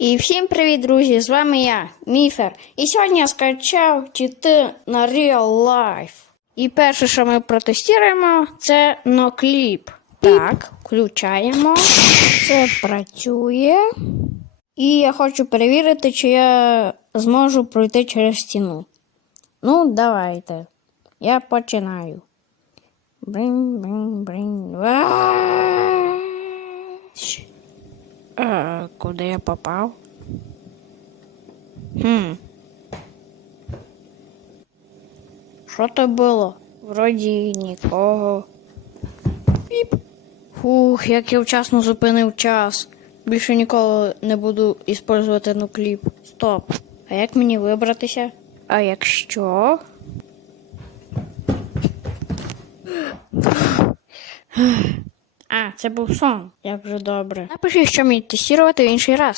І всім привіт, друзі! З вами я, Міфер. І сьогодні я скачав чити на Real Life. І перше, що ми протестуємо, це нокліп. Так, включаємо. Це працює. І я хочу перевірити, чи я зможу пройти через стіну. Ну, давайте. Я починаю. Бринь, бринь, бринь. А, куди я попав? Хм. Що то було? Вроді нікого. Піп. Фух, як я вчасно зупинив час. Більше ніколи не буду іспользувати нукліп. Стоп. А як мені вибратися? А якщо? А, це був сон. Як же добре. Напиши, що мені тестувати в інший раз.